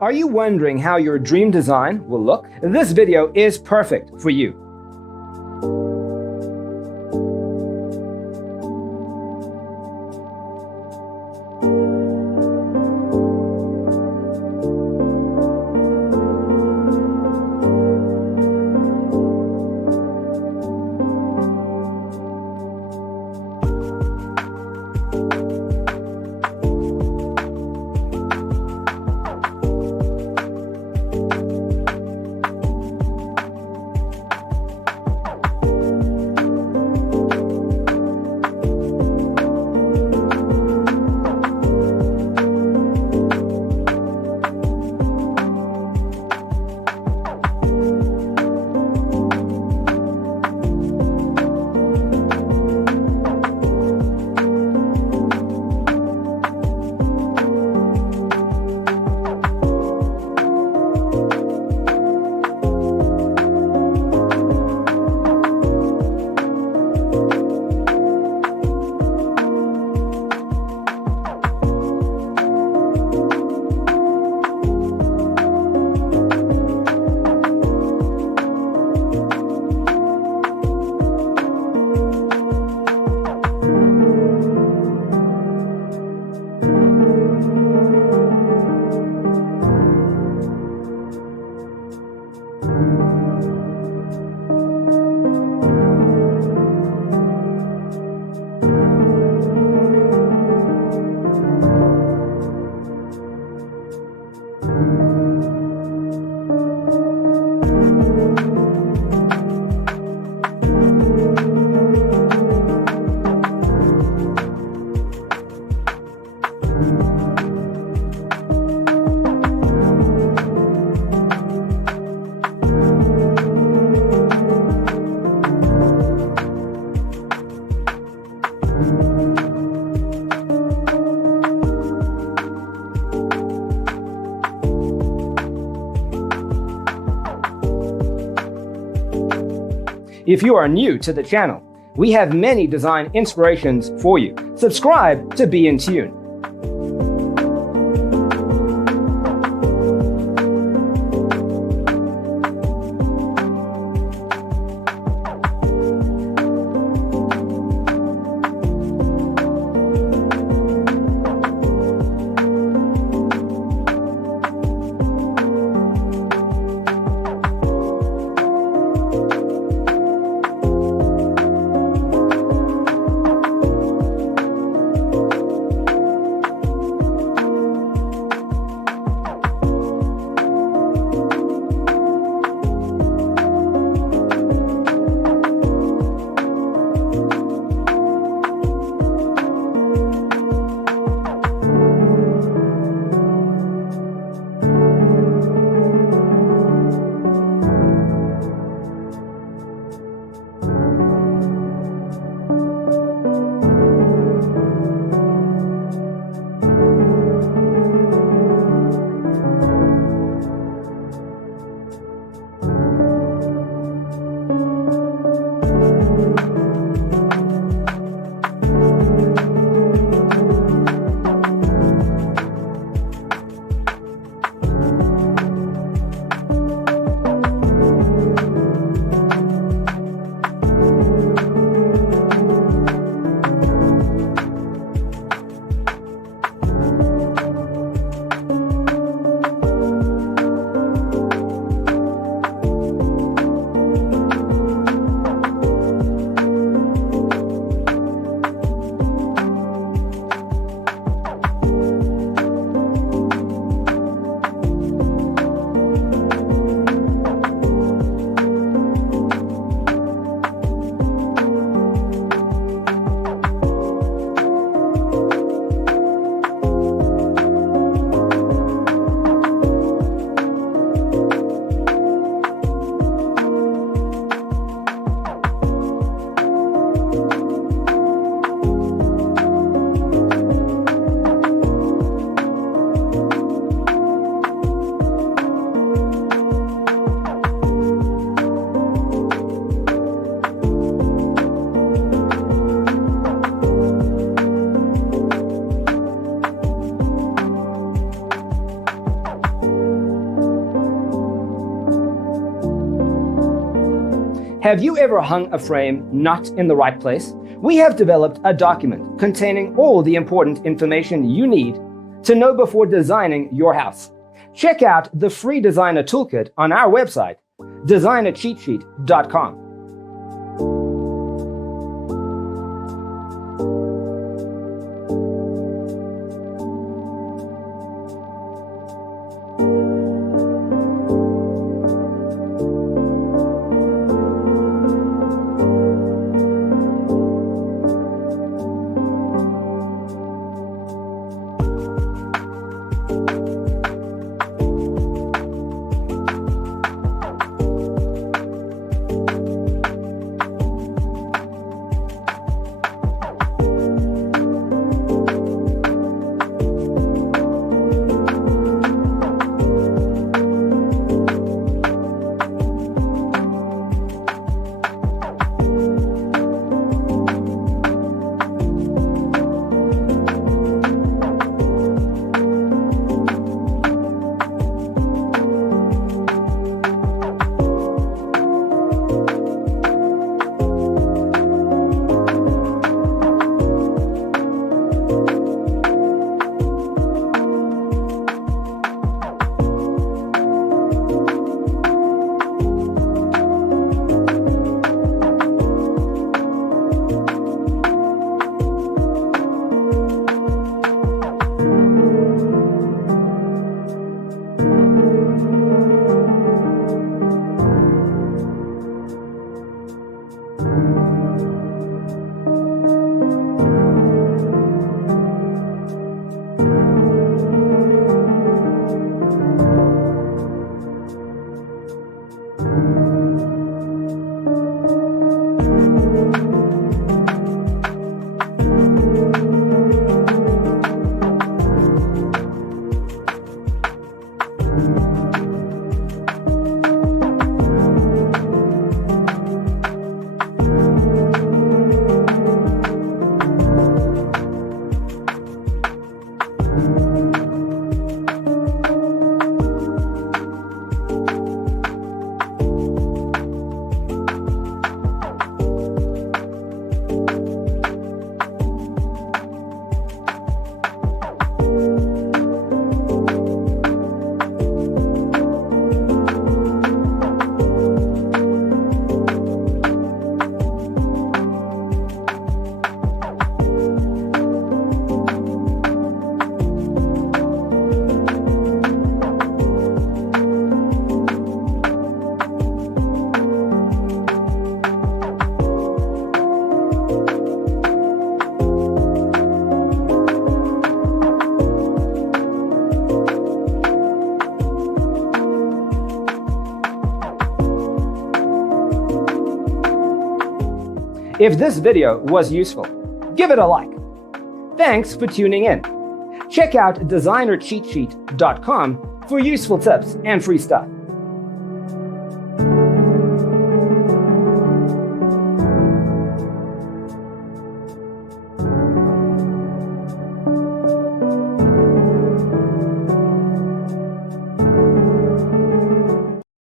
Are you wondering how your dream design will look? This video is perfect for you. If you are new to the channel, we have many design inspirations for you. Subscribe to be in tune. Have you ever hung a frame not in the right place? We have developed a document containing all the important information you need to know before designing your house. Check out the free designer toolkit on our website, designercheatsheet.com. If this video was useful, give it a like. Thanks for tuning in. Check out designercheatsheet.com for useful tips and free stuff.